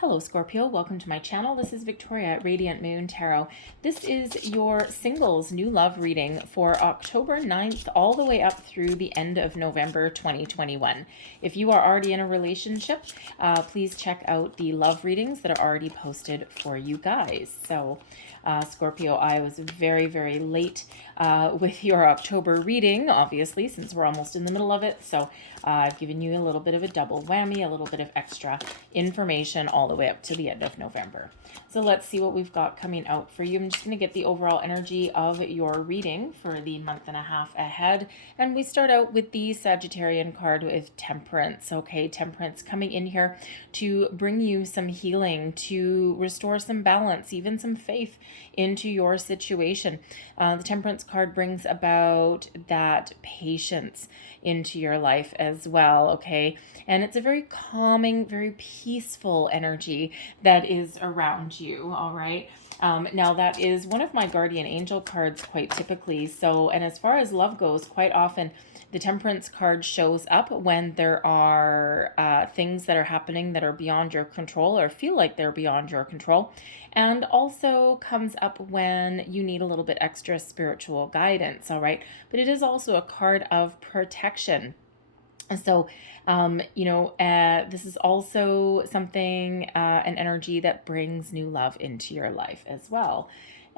Hello Scorpio, welcome to my channel. This is Victoria at Radiant Moon Tarot. This is your singles new love reading for October 9th all the way up through the end of November 2021. If you are already in a relationship, please check out the love readings that are already posted for you guys. So Scorpio, I was very, very late with your October reading, obviously, since we're almost in the middle of it. So I've given you a little bit of a double whammy, a little bit of extra information all the way up to the end of November. So let's see what we've got coming out for you. I'm just going to get the overall energy of your reading for the month and a half ahead. And we start out with the Sagittarian card with Temperance. Okay, Temperance coming in here to bring you some healing, to restore some balance, even some faith into your situation. The Temperance card brings about that patience into your life as well, okay? And it's a very calming, very peaceful energy that is around you, all right? Now that is one of my guardian angel cards quite typically. So, and as far as love goes, quite often the Temperance card shows up when there are things that are happening that are beyond your control or feel like they're beyond your control, and also comes up when you need a little bit extra spiritual guidance, all right? But it is also a card of protection. So, this is also something, an energy that brings new love into your life as well.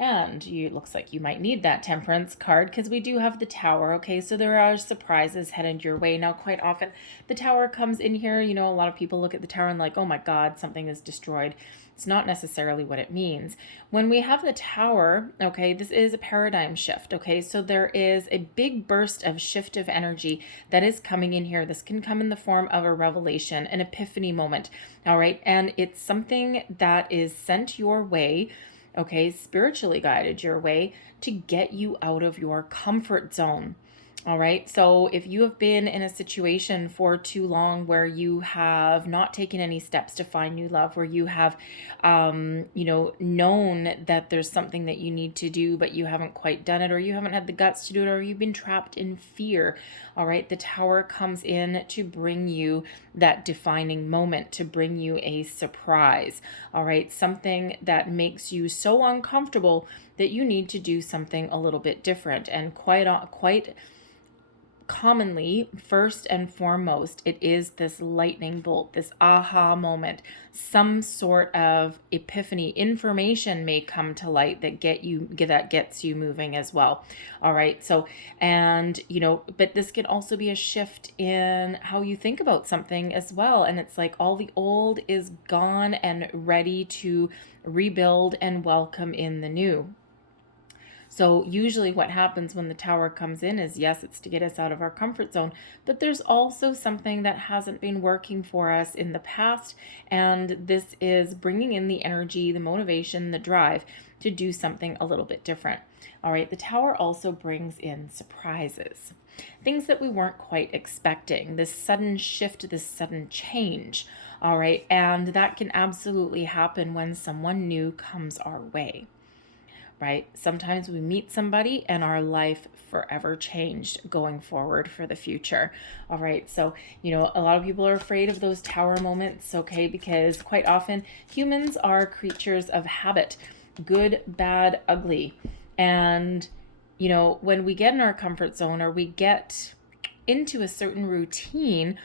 And it looks like you might need that Temperance card because we do have the Tower, okay? So there are surprises headed your way. Now, quite often, the Tower comes in here. You know, a lot of people look at the Tower and like, oh my God, something is destroyed. It's not necessarily what it means. When we have the Tower, okay, this is a paradigm shift, okay? So there is a big burst of shift of energy that is coming in here. This can come in the form of a revelation, an epiphany moment, all right? And it's something that is sent your way, okay, spiritually guided your way to get you out of your comfort zone. All right. So if you have been in a situation for too long where you have not taken any steps to find new love, where you have, known that there's something that you need to do, but you haven't quite done it, or you haven't had the guts to do it, or you've been trapped in fear. All right. The Tower comes in to bring you that defining moment, to bring you a surprise. All right. Something that makes you so uncomfortable that you need to do something a little bit different. And quite commonly, first and foremost, it is this lightning bolt, this aha moment, some sort of epiphany. Information may come to light that gets you moving as well. All right. So, and but this can also be a shift in how you think about something as well. And it's like all the old is gone and ready to rebuild and welcome in the new. So usually what happens when the Tower comes in is, yes, it's to get us out of our comfort zone, but there's also something that hasn't been working for us in the past, and this is bringing in the energy, the motivation, the drive to do something a little bit different. All right, the Tower also brings in surprises, things that we weren't quite expecting, this sudden shift, this sudden change. All right, and that can absolutely happen when someone new comes our way. Right? Sometimes we meet somebody and our life forever changed going forward for the future. All right. So, a lot of people are afraid of those Tower moments, okay? Because quite often humans are creatures of habit, good, bad, ugly. And, when we get in our comfort zone or we get into a certain routine,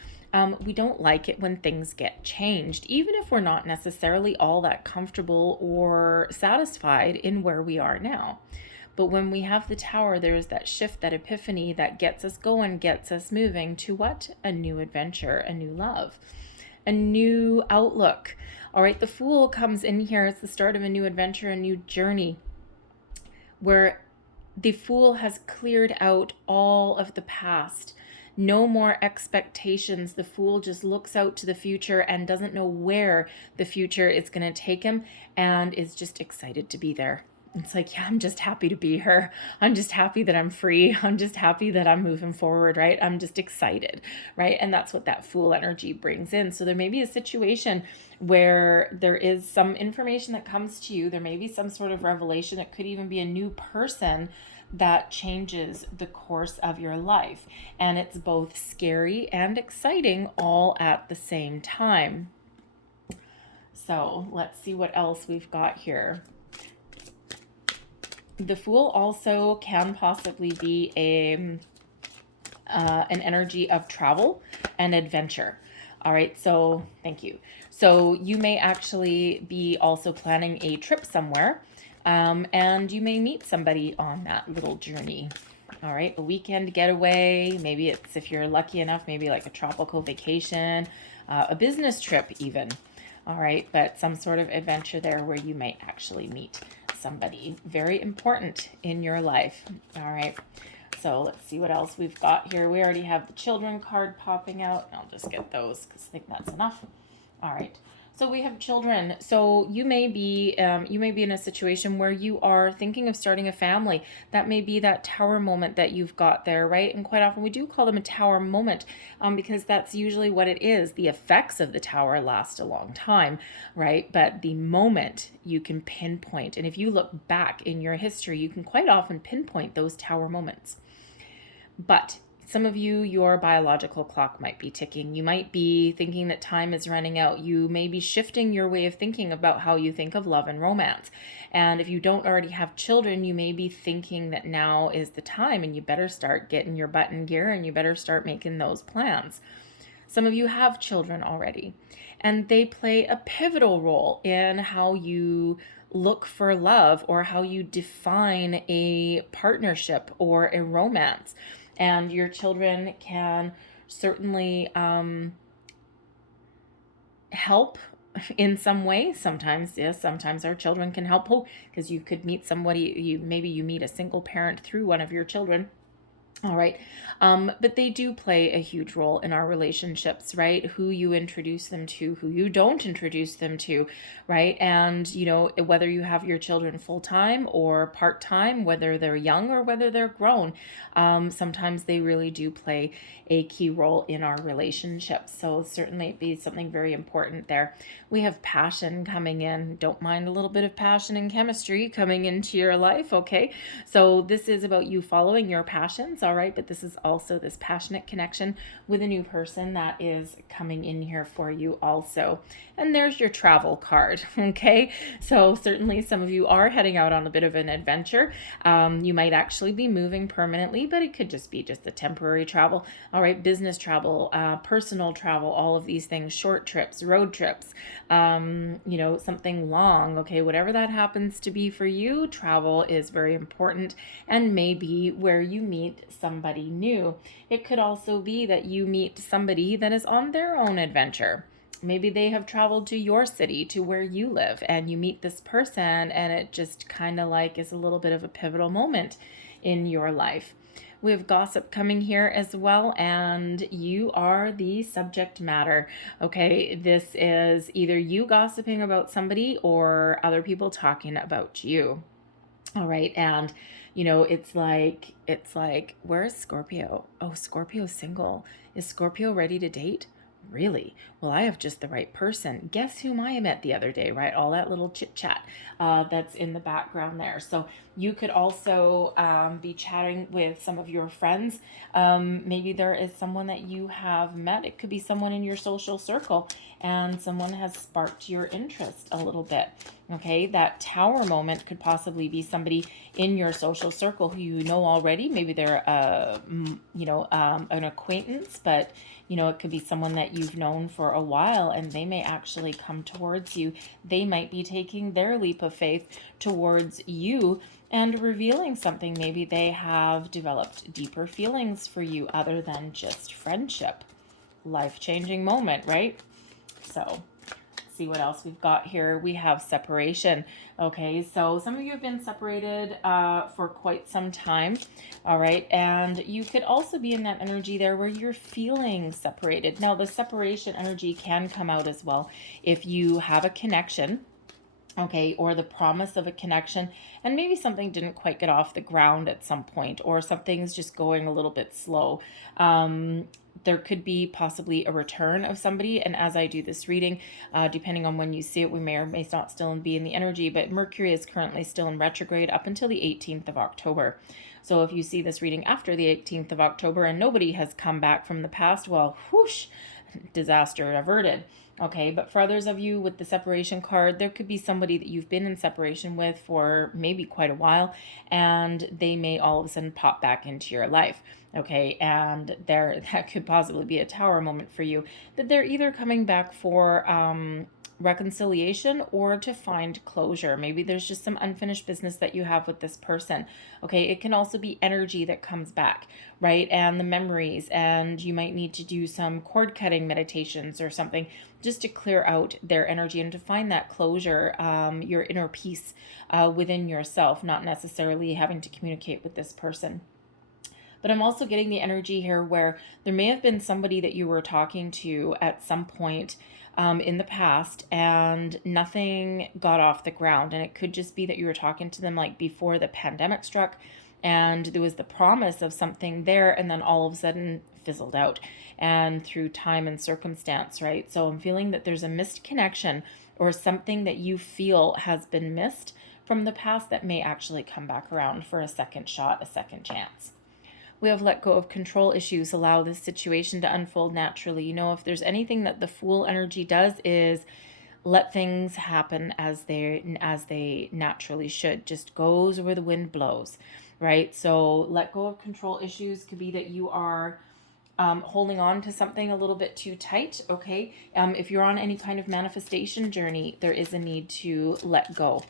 we don't like it when things get changed, even if we're not necessarily all that comfortable or satisfied in where we are now. But when we have the Tower, there's that shift, that epiphany that gets us going, gets us moving to what? A new adventure, a new love, a new outlook. All right, the Fool comes in here. It's the start of a new adventure, a new journey, where the Fool has cleared out all of the past. No more expectations. The Fool just looks out to the future and doesn't know where the future is going to take him and is just excited to be there. It's like, yeah, I'm just happy to be here. I'm just happy that I'm free. I'm just happy that I'm moving forward, right? I'm just excited, right? And that's what that Fool energy brings in. So there may be a situation where there is some information that comes to you. There may be some sort of revelation. It could even be a new person that changes the course of your life. And it's both scary and exciting all at the same time. So let's see what else we've got here. The Fool also can possibly be an energy of travel and adventure. All right, so thank you. So you may actually be also planning a trip somewhere, and you may meet somebody on that little journey. All right, a weekend getaway. Maybe it's, if you're lucky enough, maybe like a tropical vacation, a business trip even. All right, but some sort of adventure there where you might actually meet somebody very important in your life. All right, so let's see what else we've got here. We already have the children card popping out. I'll just get those because I think that's enough. All right. So we have children. So you may be in a situation where you are thinking of starting a family. That may be that tower moment that you've got there, right? And quite often we do call them a tower moment because that's usually what it is. The effects of the tower last a long time, right? But the moment you can pinpoint, and if you look back in your history, you can quite often pinpoint those tower moments. But some of you, your biological clock might be ticking. You might be thinking that time is running out. You may be shifting your way of thinking about how you think of love and romance. And if you don't already have children, you may be thinking that now is the time and you better start getting your butt in gear and you better start making those plans. Some of you have children already, and they play a pivotal role in how you look for love or how you define a partnership or a romance. And your children can certainly help in some way. Sometimes, yes, sometimes our children can help because you could meet somebody, maybe you meet a single parent through one of your children. All right. But they do play a huge role in our relationships, right? Who you introduce them to, who you don't introduce them to, right? And, you know, whether you have your children full-time or part-time, whether they're young or whether they're grown, sometimes they really do play a key role in our relationships. So certainly it'd be something very important there. We have passion coming in. Don't mind a little bit of passion and chemistry coming into your life, okay? So this is about you following your passions, all right? But this is also this passionate connection with a new person that is coming in here for you also. And there's your travel card, okay? So certainly some of you are heading out on a bit of an adventure. You might actually be moving permanently, but it could just be just a temporary travel. All right, business travel, personal travel, all of these things, short trips, road trips, you know, something long, okay? Whatever that happens to be for you, travel is very important and maybe where you meet somebody new. It could also be that you meet somebody that is on their own adventure. Maybe they have traveled to your city, to where you live, and you meet this person and it just kind of like is a little bit of a pivotal moment in your life. We have gossip coming here as well, and you are the subject matter, okay? This is either you gossiping about somebody or other people talking about you, all right? And, you know, it's like, where's Scorpio? Oh, Scorpio single. Is Scorpio ready to date? Really? Well, I have just the right person. Guess whom I met the other day, right? All that little chit chat that's in the background there. So you could also be chatting with some of your friends. Maybe there is someone that you have met. It could be someone in your social circle and someone has sparked your interest a little bit. Okay, that tower moment could possibly be somebody in your social circle who you know already. Maybe they're, an acquaintance, but you know, it could be someone that you've known for a while and they may actually come towards you. They might be taking their leap of faith towards you and revealing something. Maybe they have developed deeper feelings for you other than just friendship. Life-changing moment, right? So see what else we've got here. We have separation. Okay, so some of you have been separated for quite some time. All right, and you could also be in that energy there where you're feeling separated. Now, the separation energy can come out as well if you have a connection, okay, or the promise of a connection, and maybe something didn't quite get off the ground at some point, or something's just going a little bit slow. There could be possibly a return of somebody, and as I do this reading, depending on when you see it, we may or may not still be in the energy, but Mercury is currently still in retrograde up until the 18th of October. So if you see this reading after the 18th of October and nobody has come back from the past, well, whoosh, disaster averted. Okay, but for others of you with the separation card, there could be somebody that you've been in separation with for maybe quite a while, and they may all of a sudden pop back into your life. Okay, and that could possibly be a tower moment for you, that they're either coming back for reconciliation or to find closure. Maybe there's just some unfinished business that you have with this person. Okay, it can also be energy that comes back, right? And the memories, and you might need to do some cord cutting meditations or something just to clear out their energy and to find that closure, your inner peace within yourself, not necessarily having to communicate with this person. But I'm also getting the energy here where there may have been somebody that you were talking to at some point in the past, and nothing got off the ground. And it could just be that you were talking to them like before the pandemic struck, and there was the promise of something there, and then all of a sudden fizzled out, and through time and circumstance, right? So I'm feeling that there's a missed connection or something that you feel has been missed from the past that may actually come back around for a second shot, a second chance. We have let go of control issues, allow this situation to unfold naturally. You know, if there's anything that the Fool energy does is let things happen as they naturally should. Just goes where the wind blows, right? So let go of control issues could be that you are holding on to something a little bit too tight, okay? If you're on any kind of manifestation journey, there is a need to let go.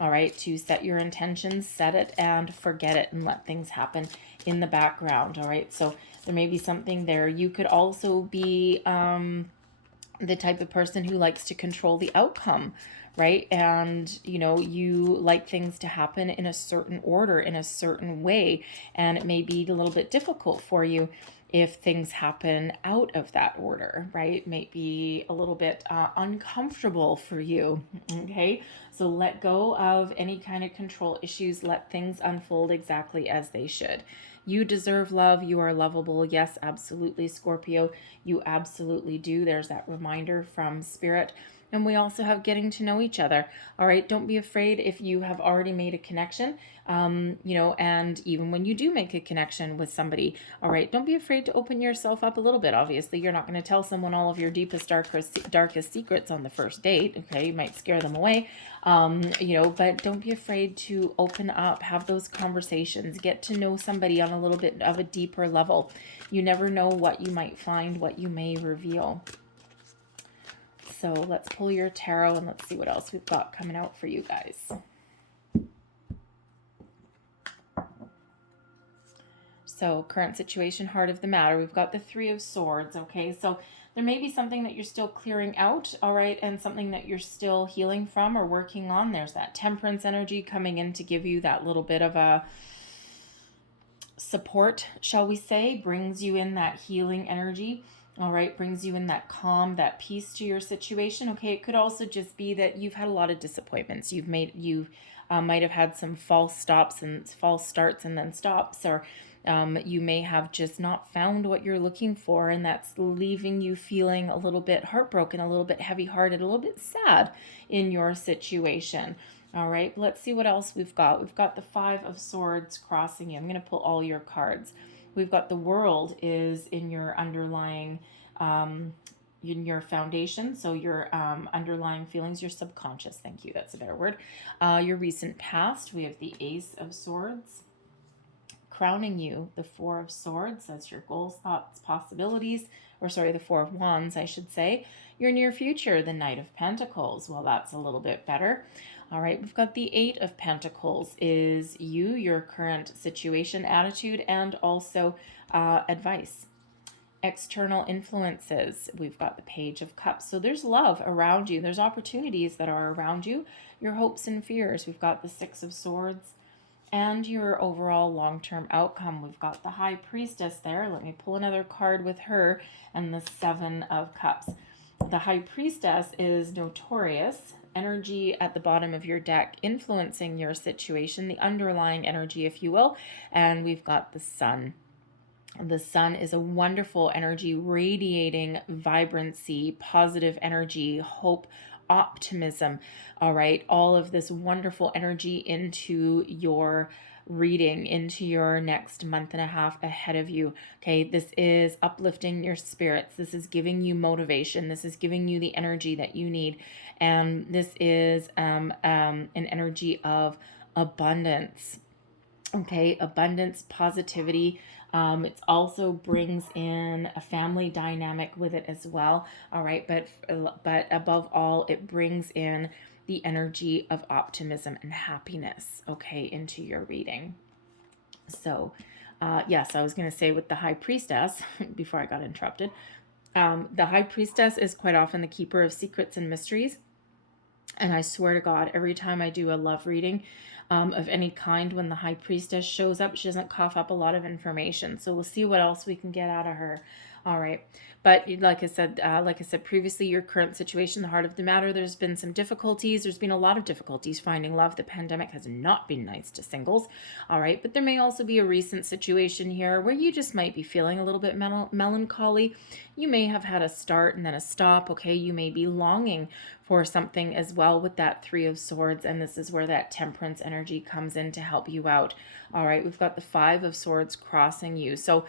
All right, to set your intentions, set it and forget it, and let things happen in the background. All right, so there may be something there. You could also be the type of person who likes to control the outcome, right? And, you know, you like things to happen in a certain order, in a certain way, and it may be a little bit difficult for you if things happen out of that order, right? It may be a little bit uncomfortable for you, okay? So let go of any kind of control issues. Let things unfold exactly as they should. You deserve love. You are lovable. Yes, absolutely, Scorpio. You absolutely do. There's that reminder from Spirit. And we also have getting to know each other. All right, don't be afraid if you have already made a connection, you know, and even when you do make a connection with somebody, all right, don't be afraid to open yourself up a little bit. Obviously, you're not going to tell someone all of your deepest, darkest secrets on the first date. Okay, you might scare them away, you know, but don't be afraid to open up, have those conversations, get to know somebody on a little bit of a deeper level. You never know what you might find, what you may reveal. So let's pull your tarot and let's see what else we've got coming out for you guys. So current situation, heart of the matter. We've got the Three of Swords, okay? So there may be something that you're still clearing out, all right, and something that you're still healing from or working on. There's that Temperance energy coming in to give you that little bit of a support, shall we say, brings you in that healing energy. All right, brings you in that calm, that peace to your situation. Okay, it could also just be that you've had a lot of disappointments. You might have had some false stops and false starts and then stops, or you may have just not found what you're looking for, and that's leaving you feeling a little bit heartbroken, a little bit heavy-hearted, a little bit sad in your situation. All right, let's see what else we've got. We've got the Five of Swords crossing you. I'm going to pull all your cards. We've got the World is in your underlying, in your foundation. So your underlying feelings, your subconscious. Thank you. That's a better word. Your recent past. We have the Ace of Swords. Crowning you, the Four of Swords. That's your goals, thoughts, possibilities. Or sorry, the Four of Wands, I should say. Your near future, the Knight of Pentacles. Well, that's a little bit better. All right, we've got the Eight of Pentacles is you, your current situation, attitude, and also advice. External influences, we've got the Page of Cups. So there's love around you. There's opportunities that are around you. Your hopes and fears. We've got the Six of Swords. And your overall long-term outcome. We've got the High Priestess there. Let me pull another card with her. And the Seven of Cups. The High Priestess is notorious. Energy at the bottom of your deck influencing your situation, the underlying energy, if you will. And we've got the Sun. The Sun is a wonderful energy, radiating vibrancy, positive energy, hope, optimism. All right, all of this wonderful energy into your reading into your next month and a half ahead of you. Okay, this is uplifting your spirits. This is giving you motivation. This is giving you the energy that you need. And this is an energy of abundance. Okay, abundance, positivity. It also brings in a family dynamic with it as well. All right, but above all, it brings in the energy of optimism and happiness, okay, into your reading. So, yes, I was going to say with the High Priestess, before I got interrupted, the High Priestess is quite often the keeper of secrets and mysteries. And I swear to God, every time I do a love reading of any kind, when the High Priestess shows up, she doesn't cough up a lot of information. So we'll see what else we can get out of her. All right. But like I said previously, your current situation, the heart of the matter, there's been some difficulties. There's been a lot of difficulties finding love. The pandemic has not been nice to singles. All right. But there may also be a recent situation here where you just might be feeling a little bit melancholy. You may have had a start and then a stop. Okay. You may be longing for something as well with that Three of Swords. And this is where that Temperance energy comes in to help you out. All right. We've got the Five of Swords crossing you. So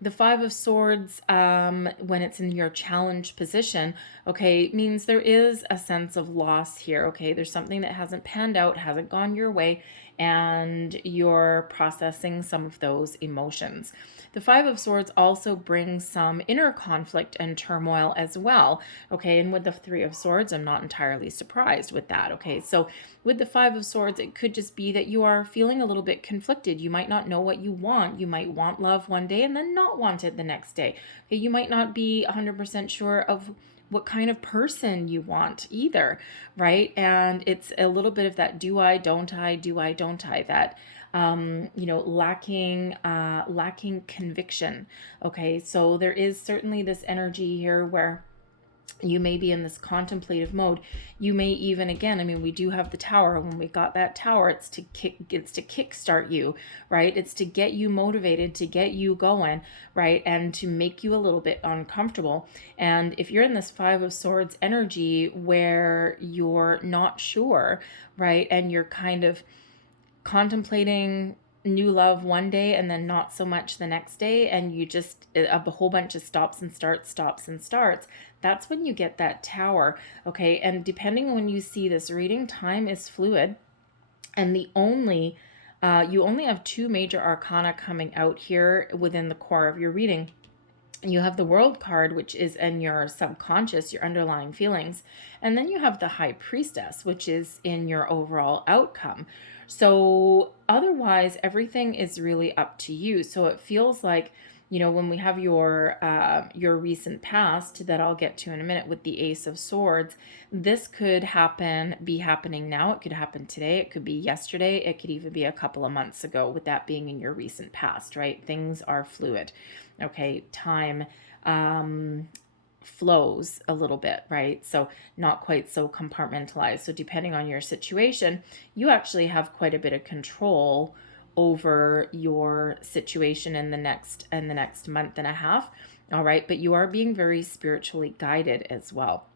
the Five of Swords, when it's in your challenged position, okay, means there is a sense of loss here, okay? There's something that hasn't panned out, hasn't gone your way, and you're processing some of those emotions. The Five of Swords also brings some inner conflict and turmoil as well, okay? And with the Three of Swords, I'm not entirely surprised with that, okay? So with the Five of Swords, it could just be that you are feeling a little bit conflicted. You might not know what you want. You might want love one day and then not want it the next day. Okay? You might not be 100% sure of what kind of person you want either, right? And it's a little bit of that do I, don't I, do I, don't I, that lacking conviction. Okay, so there is certainly this energy here where you may be in this contemplative mode. You may even, again, I mean, we do have the Tower. When we got that Tower, it's to kickstart you, right? It's to get you motivated, to get you going, right? And to make you a little bit uncomfortable. And if you're in this Five of Swords energy where you're not sure, right? And you're kind of contemplating new love one day and then not so much the next day, and you just a whole bunch of stops and starts, that's when you get that Tower. Okay, and depending on when you see this reading, time is fluid, and you only have two major arcana coming out here within the core of your reading. You have the World card, which is in your subconscious, your underlying feelings, and then you have the High Priestess, which is in your overall outcome. So otherwise, everything is really up to you. So it feels like, when we have your recent past that I'll get to in a minute with the Ace of Swords, this could be happening now. It could happen today. It could be yesterday. It could even be a couple of months ago, with that being in your recent past, right? Things are fluid. Okay, time flows a little bit, right? So not quite so compartmentalized. So depending on your situation, you actually have quite a bit of control over your situation in the next month and a half. All right, but you are being very spiritually guided as well.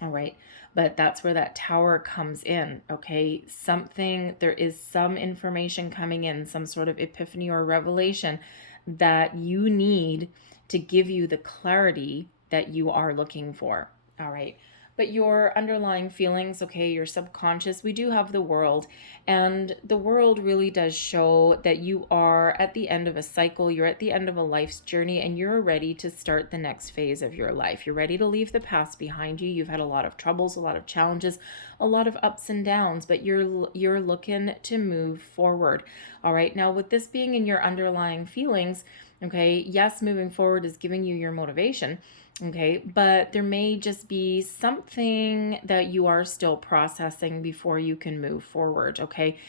All right, but that's where that Tower comes in. Okay, there is some information coming in, some sort of epiphany or revelation that you need to give you the clarity that you are looking for. All right. But your underlying feelings, okay, your subconscious, we do have the World, and the World really does show that you are at the end of a cycle, you're at the end of a life's journey, and you're ready to start the next phase of your life. You're ready to leave the past behind you. You've had a lot of troubles, a lot of challenges, a lot of ups and downs, but you're looking to move forward. All right. Now, with this being in your underlying feelings, okay, yes, moving forward is giving you your motivation. Okay, but there may just be something that you are still processing before you can move forward, okay?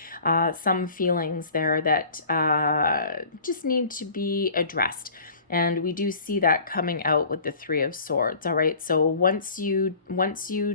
Some feelings there that just need to be addressed, And we do see that coming out with the Three of Swords. All right. So once you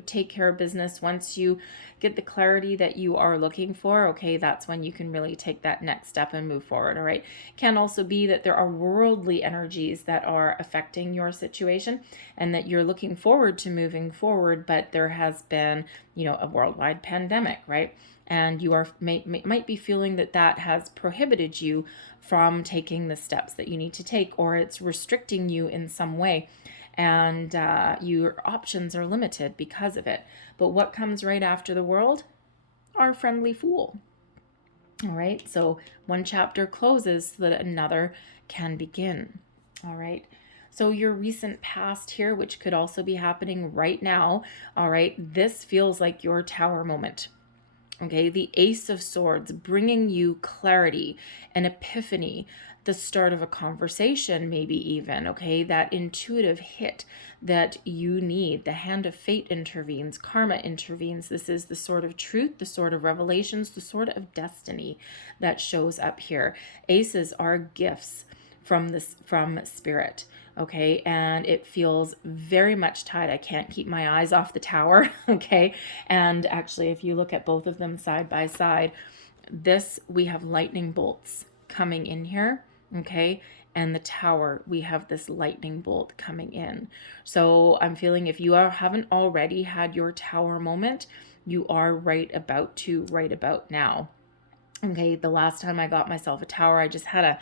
take care of business, once you get the clarity that you are looking for, okay, that's when you can really take that next step and move forward. All right. Can also be that there are worldly energies that are affecting your situation and that you're looking forward to moving forward, but there has been, you know, a worldwide pandemic, right? And you are might be feeling that that has prohibited you from taking the steps that you need to take, or it's restricting you in some way, and your options are limited because of it. But what comes right after the World? Our friendly Fool. All right, so one chapter closes so that another can begin. All right. So your recent past here, which could also be happening right now, all right, this feels like your Tower moment. Okay, the Ace of Swords bringing you clarity, an epiphany, the start of a conversation, maybe even, okay, that intuitive hit that you need. The hand of fate intervenes, karma intervenes. This is the sword of truth, the sword of revelations, the sword of destiny that shows up here. Aces are gifts from spirit. Okay, and it feels very much tied. I can't keep my eyes off the Tower. Okay, and actually, if you look at both of them side by side, we have lightning bolts coming in here. Okay, and the Tower, we have this lightning bolt coming in. So I'm feeling if you haven't already had your Tower moment, you are right about now. Okay, the last time I got myself a Tower, I just had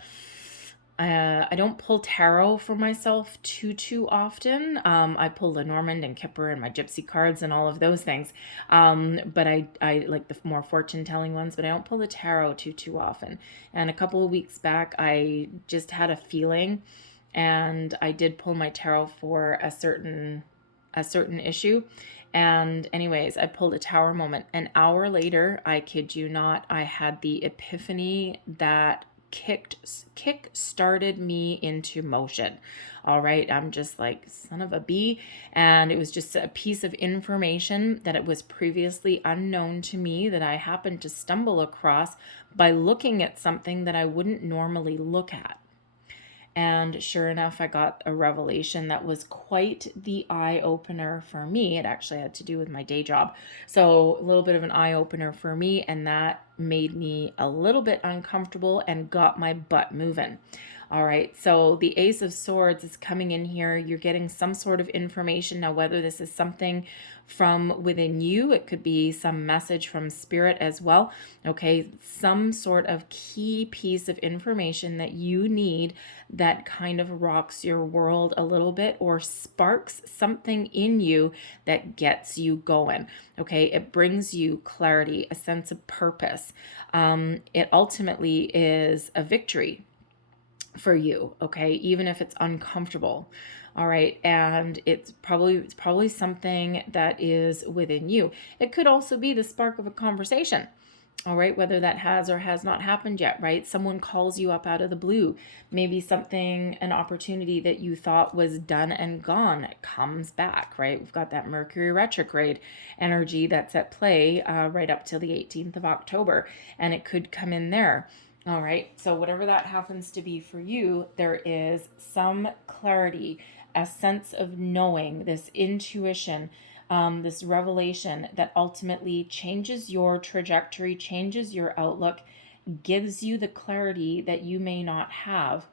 I don't pull tarot for myself too often. I pull Lenormand and Kipper and my gypsy cards and all of those things. But I like the more fortune telling ones, but I don't pull the tarot too often. And a couple of weeks back, I just had a feeling, and I did pull my tarot for a certain issue. And anyways, I pulled a Tower moment. An hour later, I kid you not, I had the epiphany that kick started me into motion. All right, I'm just like, son of a bee. And it was just a piece of information that it was previously unknown to me that I happened to stumble across by looking at something that I wouldn't normally look at. And sure enough, I got a revelation that was quite the eye-opener for me. It actually had to do with my day job. So a little bit of an eye-opener for me, and that made me a little bit uncomfortable and got my butt moving. All right, so the Ace of Swords is coming in here. You're getting some sort of information. Now, whether this is something from within you, it could be some message from spirit as well. Okay, some sort of key piece of information that you need that kind of rocks your world a little bit or sparks something in you that gets you going. Okay, it brings you clarity, a sense of purpose. It ultimately is a victory for you, okay, even if it's uncomfortable. All right, and it's probably something that is within you. It could also be the spark of a conversation. All right, whether that has or has not happened yet, right? Someone calls you up out of the blue. Maybe something, an opportunity that you thought was done and gone, it comes back, right? We've got that Mercury retrograde energy that's at play right up till the 18th of October, and it could come in there. All right, so whatever that happens to be for you, there is some clarity, a sense of knowing, this intuition, this revelation that ultimately changes your trajectory, changes your outlook, gives you the clarity that you may not have,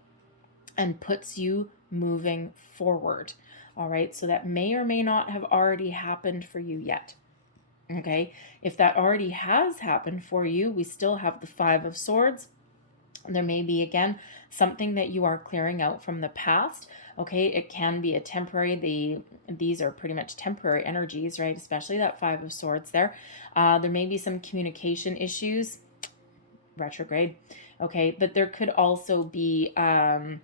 and puts you moving forward. All right, so that may or may not have already happened for you yet. Okay, if that already has happened for you, we still have the Five of Swords. There may be, again, something that you are clearing out from the past. Okay, it can be a temporary, these are pretty much temporary energies, right? Especially that Five of Swords there. There may be some communication issues, retrograde. Okay, but there could also be an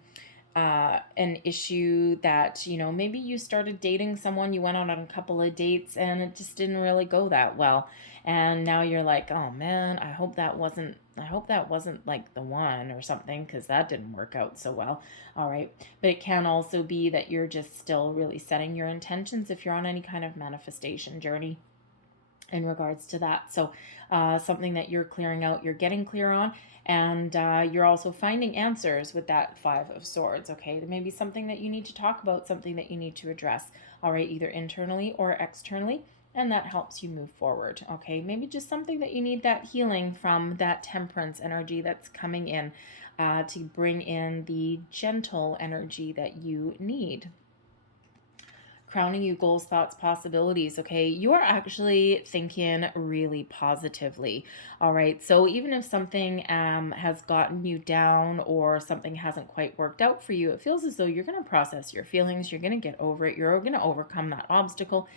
issue that, you know, maybe you started dating someone, you went out on a couple of dates and it just didn't really go that well. And now you're like, oh man, I hope that wasn't like the one or something, because that didn't work out so well. All right. But it can also be that you're just still really setting your intentions if you're on any kind of manifestation journey. in regards to that. So something that you're clearing out, you're getting clear on, and you're also finding answers with that Five of Swords. Okay, there may be something that you need to talk about, something that you need to address, all right, either internally or externally, and that helps you move forward. Okay, maybe just something that you need that healing from, that temperance energy that's coming in to bring in the gentle energy that you need. Crowning you, goals, thoughts, possibilities. Okay, you are actually thinking really positively. All right, so even if something has gotten you down or something hasn't quite worked out for you, it feels as though you're going to process your feelings, you're going to get over it, you're going to overcome that obstacle,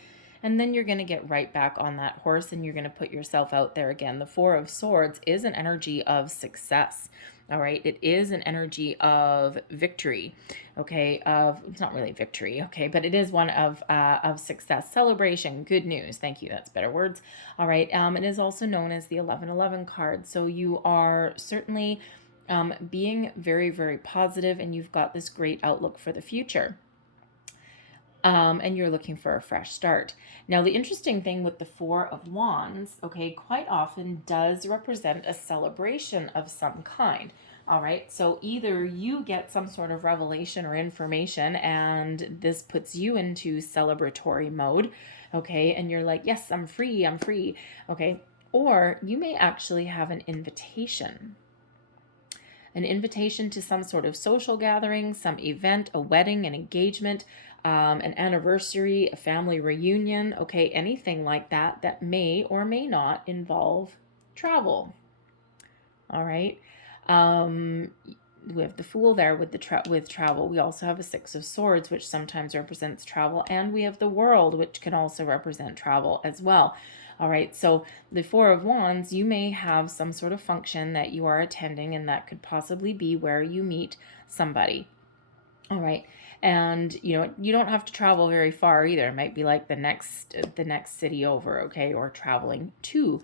and then you're going to get right back on that horse and you're going to put yourself out there again. The Four of Swords is an energy of success. All right, it is an energy of victory. Okay, it's not really victory. Okay, but it is one of success, celebration, good news. Thank you. That's better words. All right. It is also known as the 1111 card. So you are certainly being very, very positive, and you've got this great outlook for the future. And you're looking for a fresh start. Now, the interesting thing with the Four of Wands, okay, quite often does represent a celebration of some kind. All right, so either you get some sort of revelation or information and this puts you into celebratory mode, okay, and you're like, yes, I'm free, okay, or you may actually have an invitation to some sort of social gathering, some event, a wedding, an engagement, an anniversary, a family reunion, okay, anything like that that may or may not involve travel. All right. We have the Fool there with with travel. We also have a Six of Swords, which sometimes represents travel, and we have the World, which can also represent travel as well. All right, so the Four of Wands, you may have some sort of function that you are attending, and that could possibly be where you meet somebody. All right, and you know, you don't have to travel very far either. It might be like the next city over, okay, or traveling to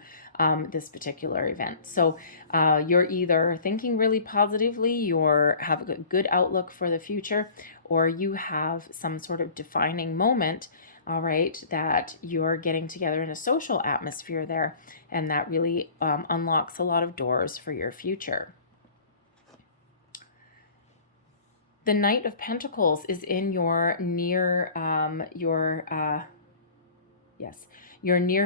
this particular event. So you're either thinking really positively, you have a good outlook for the future, or you have some sort of defining moment, all right, that you're getting together in a social atmosphere there, and that really unlocks a lot of doors for your future. The Knight of Pentacles is in your near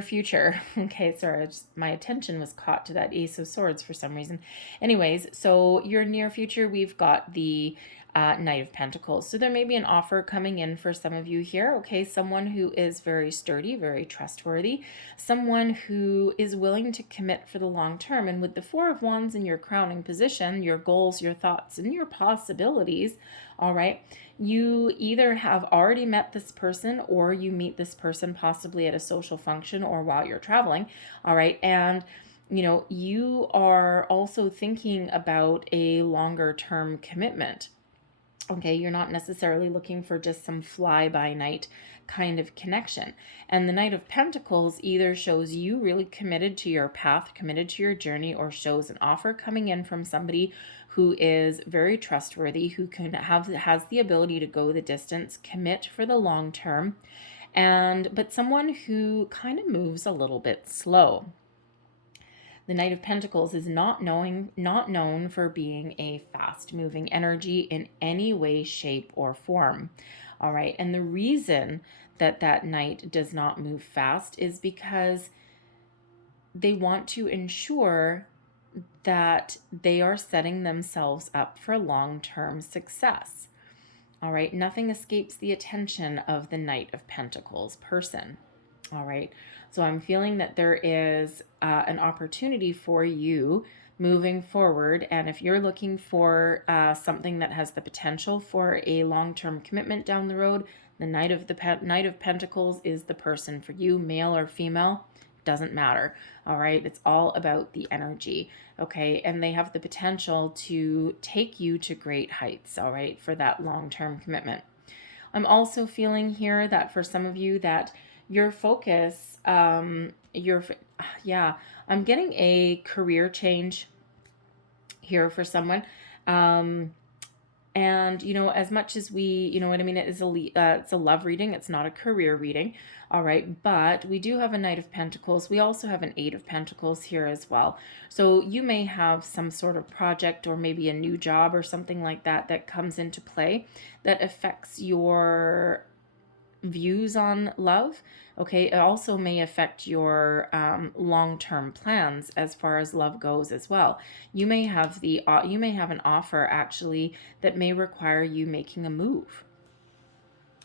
future. Okay, sorry, my attention was caught to that Ace of Swords for some reason. Anyways, so your near future, we've got the Knight of Pentacles. So there may be an offer coming in for some of you here, okay? Someone who is very sturdy, very trustworthy, someone who is willing to commit for the long term. And with the Four of Wands in your crowning position, your goals, your thoughts, and your possibilities, all right, you either have already met this person or you meet this person possibly at a social function or while you're traveling, all right? And you know, you are also thinking about a longer term commitment. Okay, you're not necessarily looking for just some fly-by-night kind of connection. And the Knight of Pentacles either shows you really committed to your path, committed to your journey, or shows an offer coming in from somebody who is very trustworthy, who has the ability to go the distance, commit for the long term, but someone who kind of moves a little bit slow. The Knight of Pentacles is not known for being a fast-moving energy in any way, shape, or form. All right, and the reason that Knight does not move fast is because they want to ensure that they are setting themselves up for long-term success. All right, nothing escapes the attention of the Knight of Pentacles person. All right, so I'm feeling that there is an opportunity for you moving forward. And if you're looking for something that has the potential for a long-term commitment down the road, the Knight of Pentacles is the person for you, male or female, doesn't matter. All right, it's all about the energy. Okay, and they have the potential to take you to great heights. All right, for that long-term commitment. I'm also feeling here that for some of you that your focus, I'm getting a career change here for someone. And, you know, as much as we, you know what I mean, it's a love reading. It's not a career reading. All right. But we do have a Knight of Pentacles. We also have an Eight of Pentacles here as well. So you may have some sort of project or maybe a new job or something like that that comes into play that affects your views on love. Okay, it also may affect your long-term plans as far as love goes as well. You may have an offer actually that may require you making a move.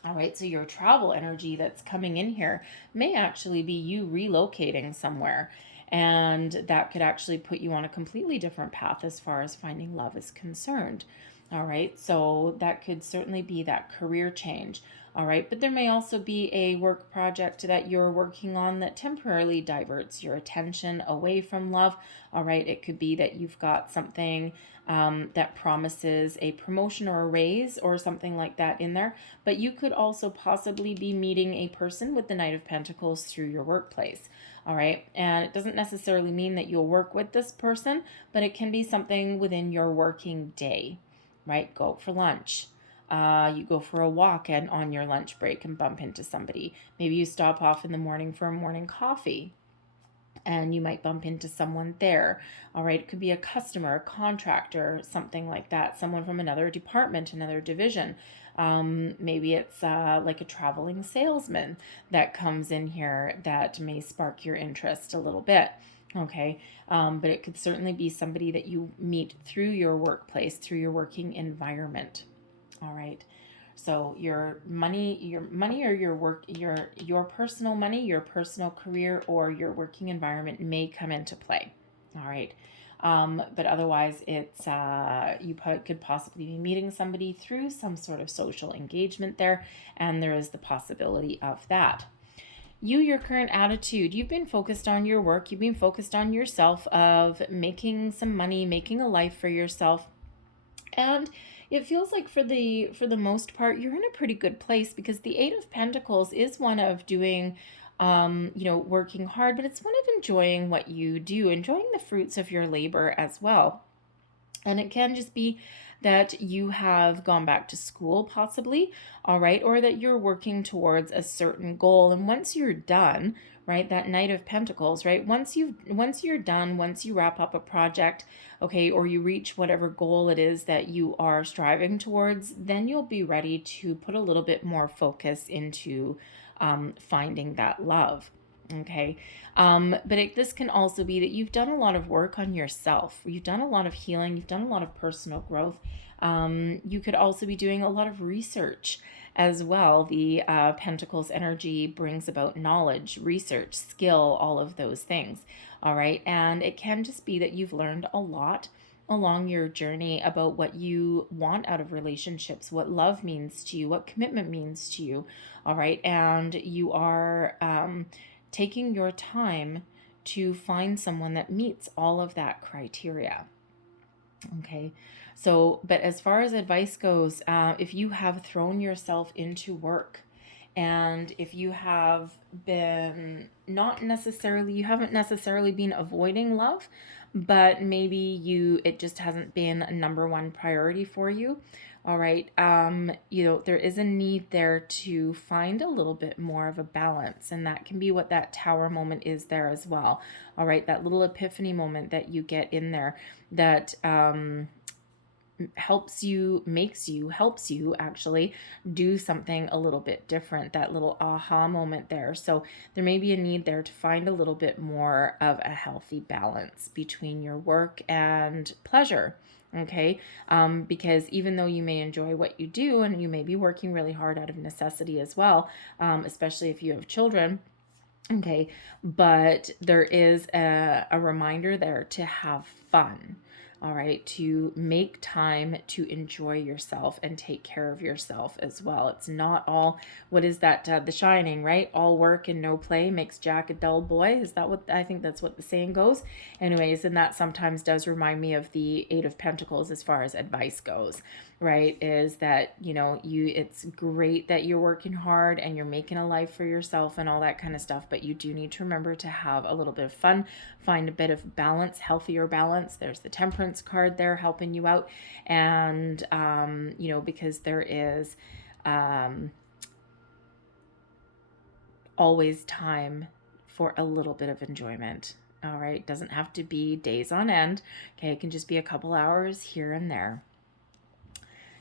All right, so your travel energy that's coming in here may actually be you relocating somewhere, and that could actually put you on a completely different path as far as finding love is concerned. All right, so that could certainly be that career change. All right, but there may also be a work project that you're working on that temporarily diverts your attention away from love. All right, it could be that you've got something that promises a promotion or a raise or something like that in there, but you could also possibly be meeting a person with the Knight of Pentacles through your workplace. All right, and it doesn't necessarily mean that you'll work with this person, but it can be something within your working day, right? Go out for lunch. You go for a walk and on your lunch break and bump into somebody. Maybe you stop off in the morning for a morning coffee and you might bump into someone there. All right, it could be a customer, a contractor, something like that, someone from another department, another division. Maybe it's like a traveling salesman that comes in here that may spark your interest a little bit. Okay, but it could certainly be somebody that you meet through your workplace, through your working environment. All right. So your money or your work, your personal money, your personal career, or your working environment may come into play. All right. But otherwise, it's could possibly be meeting somebody through some sort of social engagement there, and there is the possibility of that. Your current attitude, you've been focused on your work, you've been focused on yourself, of making some money, making a life for yourself, and it feels like for the most part you're in a pretty good place, because the Eight of Pentacles is one of doing working hard, but it's one of enjoying what you do, enjoying the fruits of your labor as well. And it can just be that you have gone back to school possibly, all right, or that you're working towards a certain goal, and once you're done, right, that Knight of Pentacles, right, once you're done, once you wrap up a project, okay, or you reach whatever goal it is that you are striving towards, then you'll be ready to put a little bit more focus into finding that love. Okay. This can also be that you've done a lot of work on yourself. You've done a lot of healing. You've done a lot of personal growth. You could also be doing a lot of research as well. The Pentacles energy brings about knowledge, research, skill, all of those things. All right. And it can just be that you've learned a lot along your journey about what you want out of relationships, what love means to you, what commitment means to you. All right. And you are taking your time to find someone that meets all of that criteria. Okay. So, but as far as advice goes, if you have thrown yourself into work, and if you have been you haven't necessarily been avoiding love, but maybe it just hasn't been a number one priority for you. All right. There is a need there to find a little bit more of a balance, and that can be what that Tower moment is there as well. All right. That little epiphany moment that you get in there that, helps you actually do something a little bit different, that little aha moment there. So there may be a need there to find a little bit more of a healthy balance between your work and pleasure. Okay, because even though you may enjoy what you do, and you may be working really hard out of necessity as well, especially if you have children, okay, but there is a reminder there to have fun. All right, to make time to enjoy yourself and take care of yourself as well. It's not all, what is that, The Shining, right? All work and no play makes Jack a dull boy. Is that what, I think that's what the saying goes. Anyways, and that sometimes does remind me of the Eight of Pentacles as far as advice goes, right? Is that, it's great that you're working hard and you're making a life for yourself and all that kind of stuff, but you do need to remember to have a little bit of fun, find a bit of balance, healthier balance. There's the Temperance Temperance card there helping you out. And, you know, because there is always time for a little bit of enjoyment. All right. Doesn't have to be days on end. Okay. It can just be a couple hours here and there.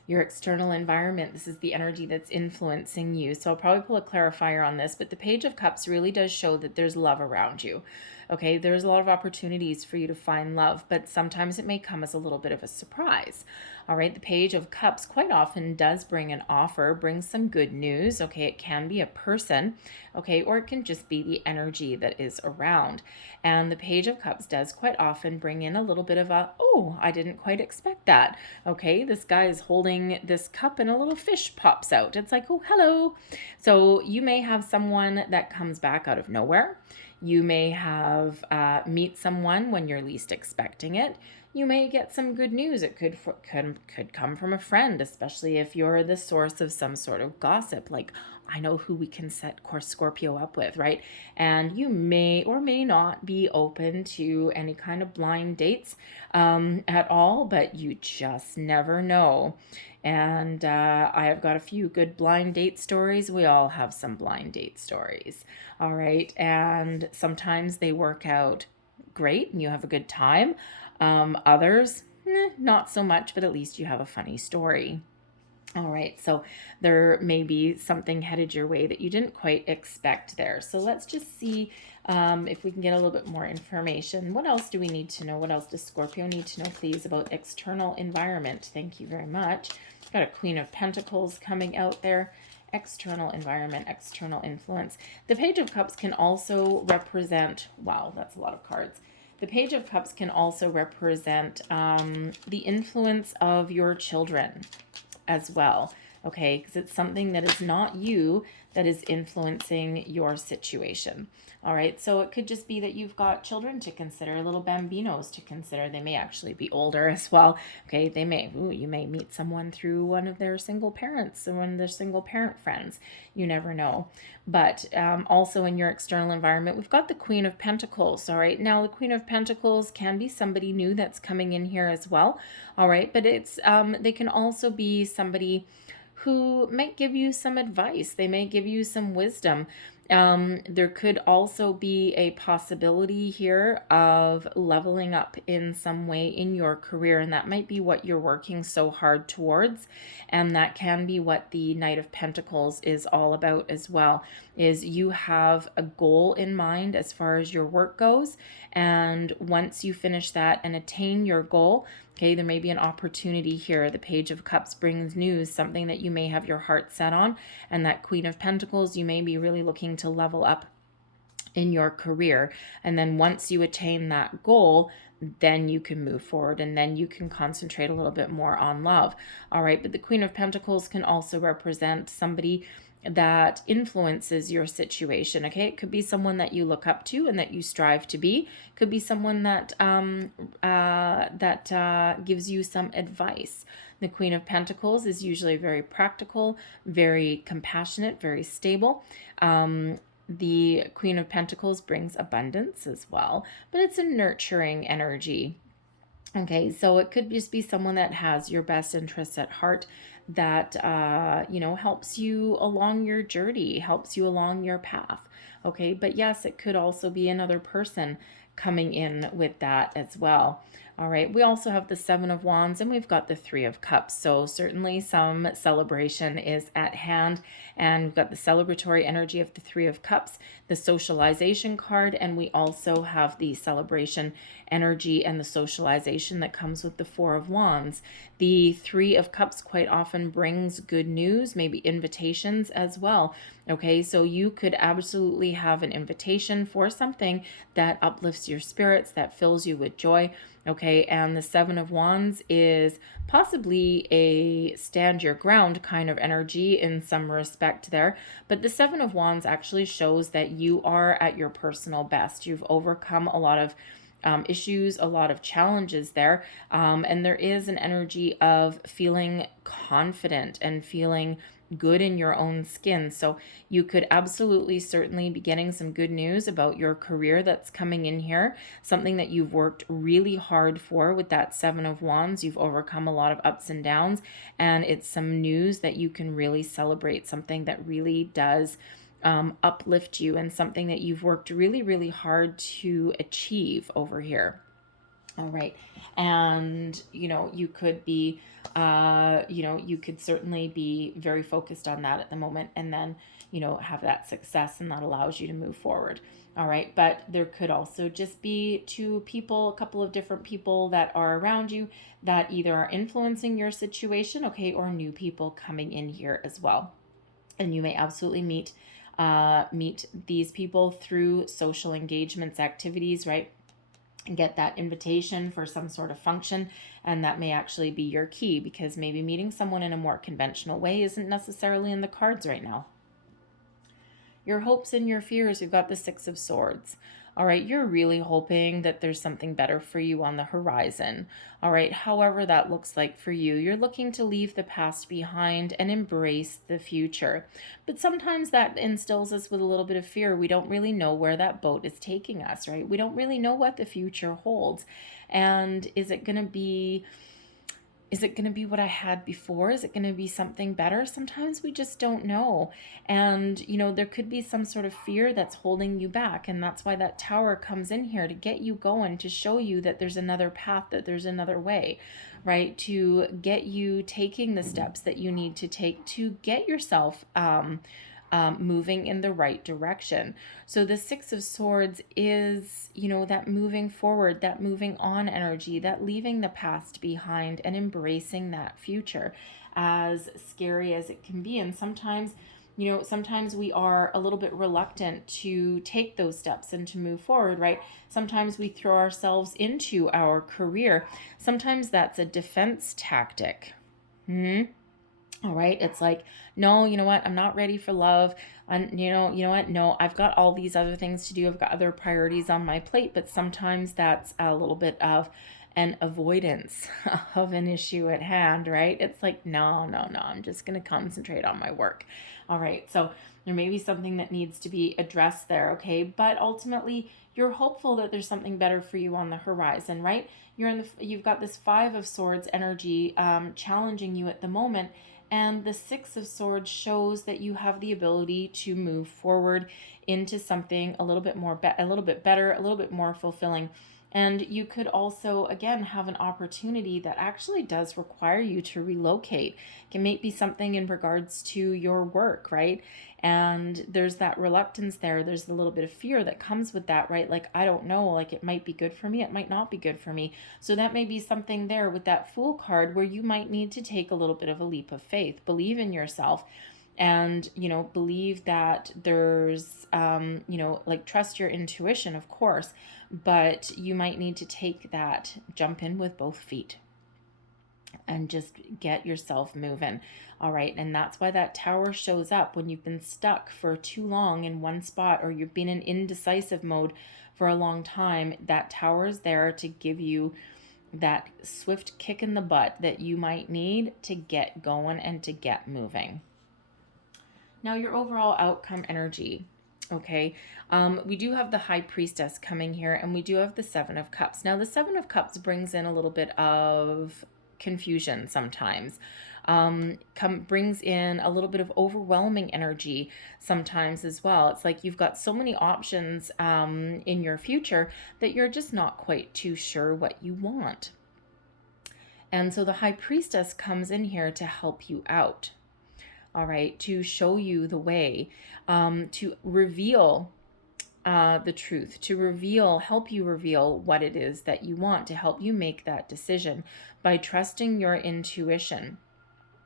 Your external environment, this is the energy that's influencing you. So I'll probably pull a clarifier on this, but the Page of Cups really does show that there's love around you. Okay, there's a lot of opportunities for you to find love, but sometimes it may come as a little bit of a surprise. All right, the Page of Cups quite often does bring an offer, brings some good news. Okay, it can be a person, okay, or it can just be the energy that is around. And the Page of Cups does quite often bring in a little bit of a, oh, I didn't quite expect that. Okay, this guy is holding this cup and a little fish pops out. It's like, oh, hello. So you may have someone that comes back out of nowhere. You may have meet someone when you're least expecting it. You may get some good news. It could come from a friend, especially if you're the source of some sort of gossip, like, I know who we can set Scorpio up with, right? And you may or may not be open to any kind of blind dates at all, but you just never know. And I have got a few good blind date stories. We all have some blind date stories, all right? And sometimes they work out great and you have a good time. Others, not so much, but at least you have a funny story. All right, so there may be something headed your way that you didn't quite expect there. So let's just see if we can get a little bit more information. What else do we need to know? What else does Scorpio need to know, please, about external environment? Thank you very much. Got a Queen of Pentacles coming out there. External environment, external influence. The Page of Cups can also represent, wow, that's a lot of cards. The Page of Cups can also represent the influence of your children as well, okay, because it's something that is not you that is influencing your situation. All right, so it could just be that you've got children to consider, little bambinos to consider. They may actually be older as well. Okay, they may, you may meet someone through one of their single parents or one of their single parent friends. You never know. But also in your external environment, we've got the Queen of Pentacles. All right, now the Queen of Pentacles can be somebody new that's coming in here as well. All right, but it's they can also be somebody who might give you some advice. They may give you some wisdom. There could also be a possibility here of leveling up in some way in your career, and that might be what you're working so hard towards, and that can be what the Knight of Pentacles is all about as well, is you have a goal in mind as far as your work goes, and once you finish that and attain your goal, okay, there may be an opportunity here. The Page of Cups brings news, something that you may have your heart set on, and that Queen of Pentacles, you may be really looking to level up in your career. And then once you attain that goal, then you can move forward and then you can concentrate a little bit more on love. All right, but the Queen of Pentacles can also represent somebody that influences your situation. Okay, it could be someone that you look up to and that you strive to be. It could be someone that gives you some advice. The Queen of Pentacles is usually very practical, very compassionate, very stable. The Queen of Pentacles brings abundance as well, but it's a nurturing energy. Okay, so it could just be someone that has your best interests at heart, that, you know, helps you along your journey, helps you along your path. Okay, but yes, it could also be another person coming in with that as well. All right, we also have the Seven of Wands and we've got the Three of Cups. So certainly some celebration is at hand, and we've got the celebratory energy of the Three of Cups, the socialization card, and we also have the celebration energy and the socialization that comes with the Four of Wands. The Three of Cups quite often brings good news, maybe invitations as well. Okay, so you could absolutely have an invitation for something that uplifts your spirits, that fills you with joy. Okay, and the Seven of Wands is possibly a stand your ground kind of energy in some respect there. But the Seven of Wands actually shows that you are at your personal best. You've overcome a lot of issues, a lot of challenges there. And there is an energy of feeling confident and feeling good in your own skin. So you could absolutely certainly be getting some good news about your career that's coming in here, something that you've worked really hard for with that Seven of Wands. You've overcome a lot of ups and downs, and it's some news that you can really celebrate, something that really does uplift you, and something that you've worked really, really hard to achieve over here. All right. And, you could be, you could certainly be very focused on that at the moment, and then, have that success, and that allows you to move forward. All right. But there could also just be a couple of different people that are around you that either are influencing your situation, okay, or new people coming in here as well. And you may absolutely meet these people through social engagements, activities, right? And get that invitation for some sort of function, and that may actually be your key, because maybe meeting someone in a more conventional way isn't necessarily in the cards right now. Your hopes and your fears, we've got the Six of Swords. All right, you're really hoping that there's something better for you on the horizon. All right, however that looks like for you, you're looking to leave the past behind and embrace the future. But sometimes that instills us with a little bit of fear. We don't really know where that boat is taking us, right? We don't really know what the future holds. And is it going to be what I had before? Is it going to be something better? Sometimes we just don't know. And, there could be some sort of fear that's holding you back. And that's why that Tower comes in here, to get you going, to show you that there's another path, that there's another way, right? To get you taking the steps that you need to take to get yourself moving in the right direction. So the Six of Swords is, that moving forward, that moving on energy, that leaving the past behind and embracing that future, as scary as it can be. And sometimes, sometimes we are a little bit reluctant to take those steps and to move forward, right? Sometimes we throw ourselves into our career. Sometimes that's a defense tactic. All right. It's like, no, you know what? I'm not ready for love. And you know what? No, I've got all these other things to do. I've got other priorities on my plate, but sometimes that's a little bit of an avoidance of an issue at hand, right? It's like, no, I'm just going to concentrate on my work. All right. So there may be something that needs to be addressed there. Okay. But ultimately, you're hopeful that there's something better for you on the horizon, right? You've got this Five of Swords energy challenging you at the moment. And the Six of Swords shows that you have the ability to move forward into something a little bit better, a little bit more fulfilling. And you could also, again, have an opportunity that actually does require you to relocate. It may be something in regards to your work, right? And there's that reluctance there. There's a little bit of fear that comes with that, right? Like, I don't know, like it might be good for me. It might not be good for me. So that may be something there with that Fool card, where you might need to take a little bit of a leap of faith, believe in yourself, and, believe that there's, like, trust your intuition, of course, but you might need to take that jump in with both feet and just get yourself moving. All right. And that's why that Tower shows up when you've been stuck for too long in one spot, or you've been in indecisive mode for a long time. That Tower is there to give you that swift kick in the butt that you might need to get going and to get moving. Now, your overall outcome energy. Okay, we do have the High Priestess coming here, and we do have the Seven of Cups. Now, the Seven of Cups brings in a little bit of confusion sometimes. Brings in a little bit of overwhelming energy sometimes as well. It's like you've got so many options in your future that you're just not quite too sure what you want. And so the High Priestess comes in here to help you out. All right, to show you the way, to reveal the truth, to help you reveal what it is that you want, to help you make that decision by trusting your intuition,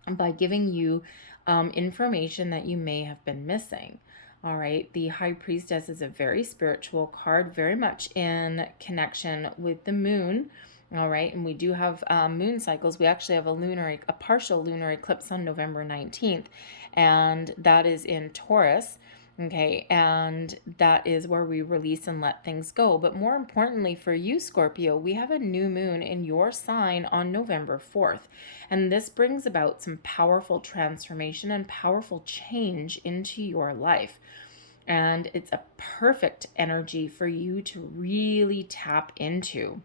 and by giving you information that you may have been missing. All right, the High Priestess is a very spiritual card, very much in connection with the moon. All right, and we do have moon cycles. We actually have a partial lunar eclipse on November 19th, and that is in Taurus. Okay, and that is where we release and let things go. But more importantly for you, Scorpio, we have a new moon in your sign on November 4th. And this brings about some powerful transformation and powerful change into your life. And it's a perfect energy for you to really tap into.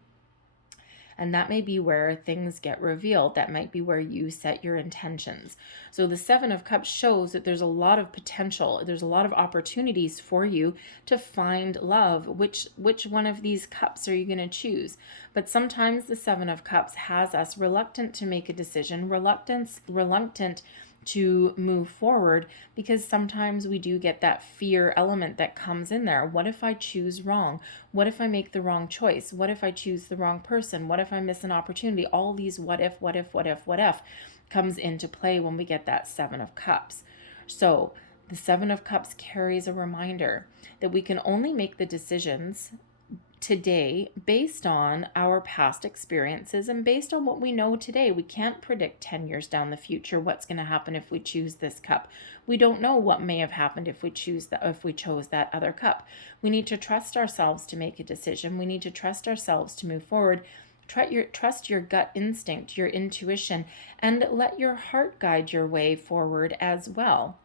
And that may be where things get revealed. That might be where you set your intentions. So the Seven of Cups shows that there's a lot of potential. There's a lot of opportunities for you to find love. Which one of these cups are you going to choose? But sometimes the Seven of Cups has us reluctant to make a decision, reluctant to move forward, because sometimes we do get that fear element that comes in there. What if I choose wrong? What if I make the wrong choice? What if I choose the wrong person? What if I miss an opportunity? All these what if comes into play when we get that Seven of Cups. So the Seven of Cups carries a reminder that we can only make the decisions today based on our past experiences and based on what we know today. We can't predict 10 years down the future what's going to happen if we choose this cup. We don't know what may have happened if we chose that other cup. We need to trust ourselves to make a decision. We need to trust ourselves to move forward. Trust your gut instinct, your intuition, and let your heart guide your way forward as well.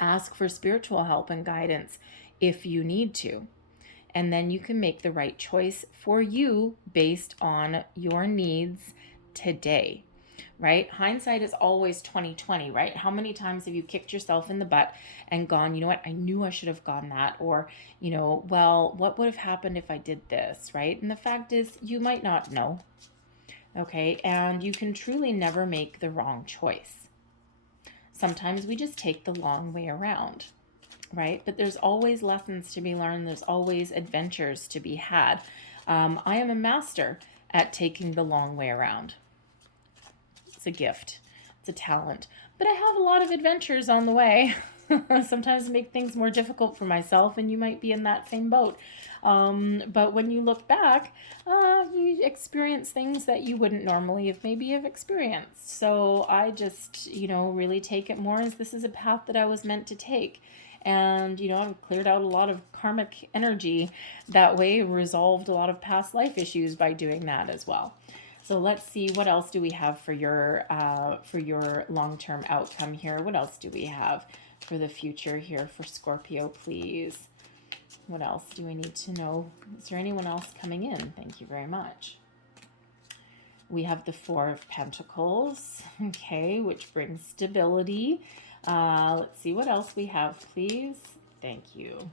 Ask for spiritual help and guidance if you need to. And then you can make the right choice for you based on your needs today, right? Hindsight is always 20/20, right? How many times have you kicked yourself in the butt and gone, you know what, I knew I should have gone that, or, well, what would have happened if I did this, right? And the fact is, you might not know, okay? And you can truly never make the wrong choice. Sometimes we just take the long way around. Right? But there's always lessons to be learned. There's always adventures to be had. I am a master at taking the long way around. It's a gift. It's a talent. But I have a lot of adventures on the way. Sometimes make things more difficult for myself, and you might be in that same boat. But when you look back, you experience things that you wouldn't normally have experienced. So I just, really take it more as this is a path that I was meant to take. And, I've cleared out a lot of karmic energy that way, resolved a lot of past life issues by doing that as well. So let's see, what else do we have for your long-term outcome here? What else do we have for the future here for Scorpio, please? What else do we need to know? Is there anyone else coming in? Thank you very much. We have the Four of Pentacles, okay, which brings stability. Let's see what else we have, please. Thank you.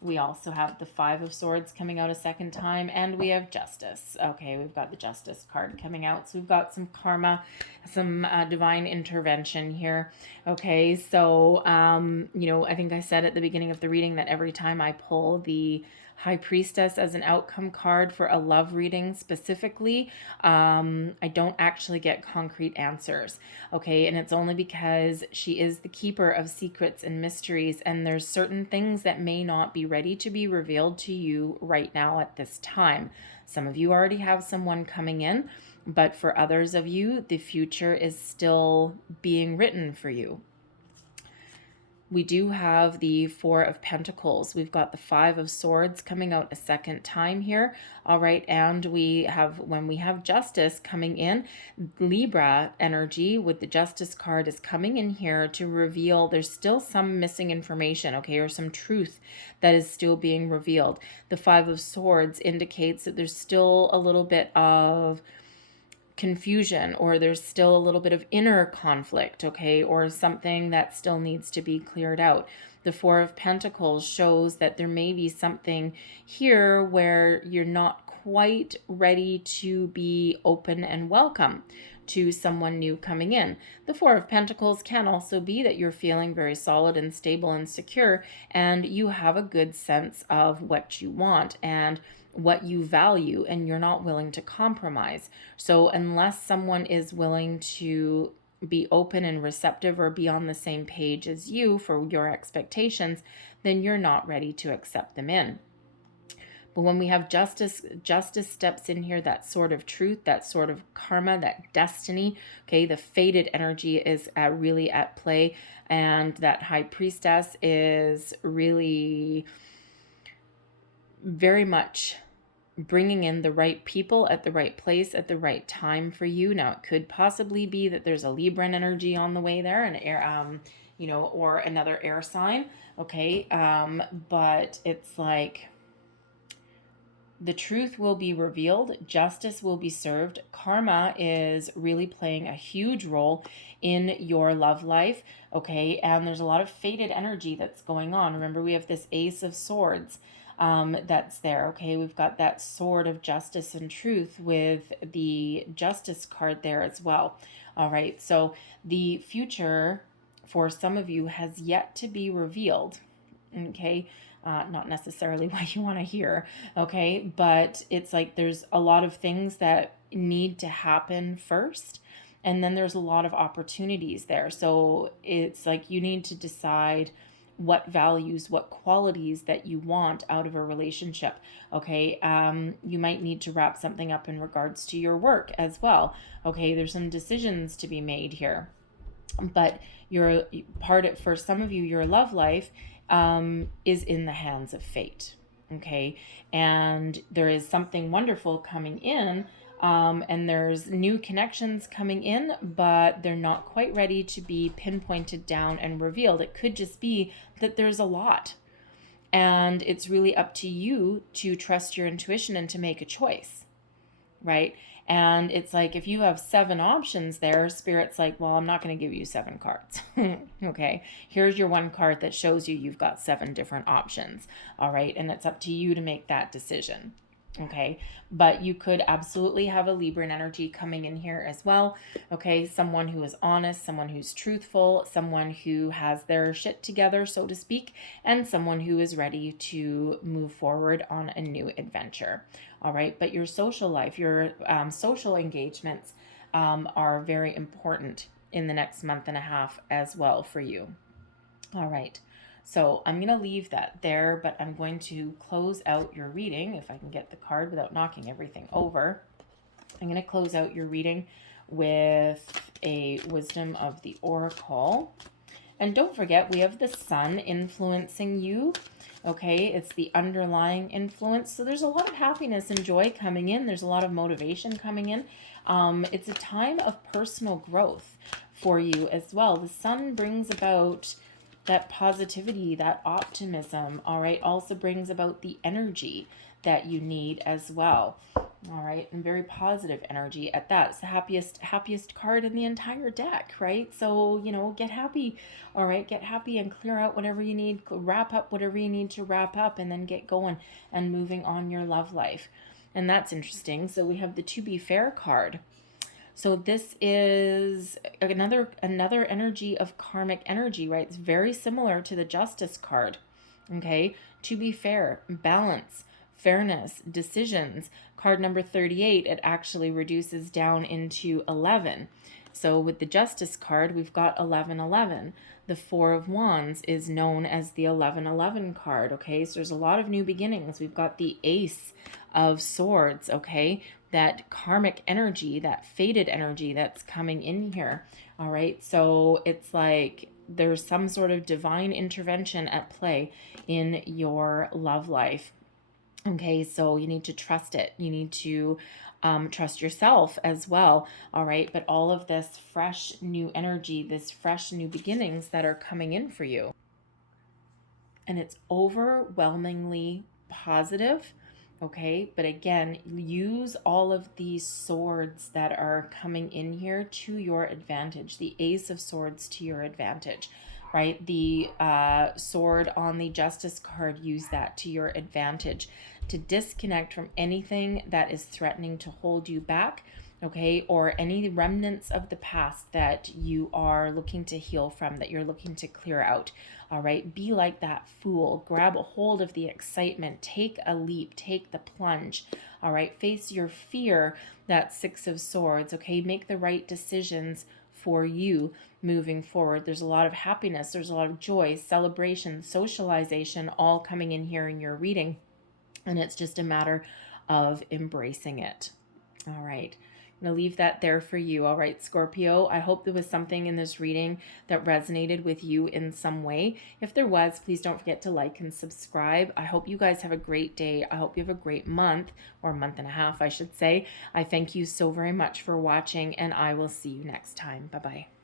We also have the Five of Swords coming out a second time, and we have Justice. Okay, we've got the Justice card coming out. So we've got some karma, some divine intervention here. Okay, so, I think I said at the beginning of the reading that every time I pull the High Priestess as an outcome card for a love reading specifically, I don't actually get concrete answers, okay? And it's only because she is the keeper of secrets and mysteries, and there's certain things that may not be ready to be revealed to you right now at this time. Some of you already have someone coming in, but for others of you, the future is still being written for you. We do have the Four of Pentacles. We've got the Five of Swords coming out a second time here. All right, and when we have Justice coming in, Libra energy with the Justice card is coming in here to reveal there's still some missing information, okay, or some truth that is still being revealed. The Five of Swords indicates that there's still a little bit of confusion, or there's still a little bit of inner conflict, okay, or something that still needs to be cleared out. The Four of Pentacles shows that there may be something here where you're not quite ready to be open and welcome to someone new coming in. The Four of Pentacles can also be that you're feeling very solid and stable and secure, and you have a good sense of what you want and what you value, and you're not willing to compromise. So unless someone is willing to be open and receptive or be on the same page as you for your expectations, then you're not ready to accept them in. But when we have justice, justice steps in here, that sort of truth, that sort of karma, that destiny, okay, the fated energy is really at play. And that high priestess is really very much bringing in the right people at the right place at the right time for you. Now, it could possibly be that there's a Libran energy on the way there, an air, you know, or another air sign, okay? But it's like the truth will be revealed, justice will be served. Karma is really playing a huge role in your love life, okay? And there's a lot of fated energy that's going on. Remember, we have this Ace of Swords that's there, okay? We've got that sword of justice and truth with the Justice card there as well. All right, so the future for some of you has yet to be revealed, okay? Not necessarily what you want to hear, okay? But it's like there's a lot of things that need to happen first, and then there's a lot of opportunities there. So it's like you need to decide what values, what qualities that you want out of a relationship, okay? You might need to wrap something up in regards to your work as well, okay? There's some decisions to be made here. But your for some of you, your love life is in the hands of fate, okay? And there is something wonderful coming in, and there's new connections coming in, but they're not quite ready to be pinpointed down and revealed. It could just be that there's a lot, and it's really up to you to trust your intuition and to make a choice, right? And it's like, if you have 7 options there, Spirit's like, well, I'm not going to give you 7 cards. Okay, here's your 1 card that shows you you've got 7 different options. All right, and it's up to you to make that decision. Okay, but you could absolutely have a Libran energy coming in here as well. Okay, someone who is honest, someone who's truthful, someone who has their shit together, so to speak, and someone who is ready to move forward on a new adventure. All right, but your social life, your social engagements are very important in the next month and a half as well for you. All right, so I'm going to leave that there, but I'm going to close out your reading, if I can get the card without knocking everything over. I'm going to close out your reading with a Wisdom of the Oracle. And don't forget, we have the sun influencing you. Okay, it's the underlying influence. So there's a lot of happiness and joy coming in. There's a lot of motivation coming in. It's a time of personal growth for you as well. The sun brings about that positivity, that optimism, all right, also brings about the energy that you need as well. All right, and very positive energy at that. It's the happiest card in the entire deck, right? So, you know, get happy, all right? Get happy and clear out whatever you need, wrap up whatever you need to wrap up, and then get going and moving on your love life. And that's interesting. So we have the To Be Fair card. So this is another energy of karmic energy, right? It's very similar to the Justice card, okay? To be fair, balance, fairness, decisions. Card number 38, it actually reduces down into 11. So with the Justice card, we've got 1111. The Four of Wands is known as the 1111 card, okay? So there's a lot of new beginnings. We've got the Ace of Swords, okay? That karmic energy, that fated energy that's coming in here, all right? So it's like there's some sort of divine intervention at play in your love life. Okay, so you need to trust it. You need to trust yourself as well, all right? But all of this fresh new energy, this fresh new beginnings that are coming in for you. And it's overwhelmingly positive, okay? But again, use all of these swords that are coming in here to your advantage. The Ace of Swords to your advantage, right? The sword on the Justice card, use that to your advantage to disconnect from anything that is threatening to hold you back, okay? Or any remnants of the past that you are looking to heal from, that you're looking to clear out, all right? Be like that Fool. Grab a hold of the excitement. Take a leap. Take the plunge, all right? Face your fear, that Six of Swords, okay? Make the right decisions for you moving forward. There's a lot of happiness. There's a lot of joy, celebration, socialization, all coming in here in your reading. And it's just a matter of embracing it. All right. I'm going to leave that there for you. All right, Scorpio, I hope there was something in this reading that resonated with you in some way. If there was, please don't forget to like and subscribe. I hope you guys have a great day. I hope you have a great month, or month and a half, I should say. I thank you so very much for watching, and I will see you next time. Bye-bye.